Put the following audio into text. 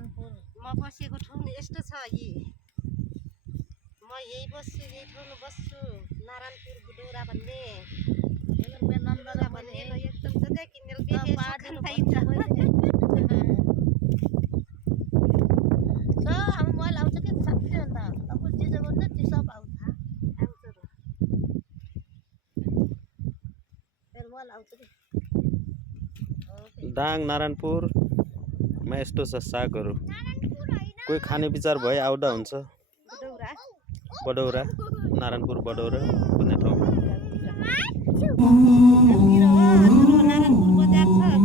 नारायणपुर म बसेको ठाउँ यस्तो छ यी म यही बस्छु यही ठाउँमा बस्छु नारायणपुर बुडौरा भन्ने मेरो नन्दरा भन्ने भन्ने एकदम जग्गा किनेर बेचे पार्टीको सखान भन्छ मैले अब मैले आउँछ कि साँच्चै अन्त अब जे जे गर्छ त्यो सब आउँछ फेरि मैले आउँछ कि दाङ नारायणपुरमा यस्तो छ सागहरू कोही खाने विचार भए आउँदा हुन्छ बुडौरा बडौरा नारायणपुर बडौरा भन्ने ठाउँमा नारायणपुर बजार छ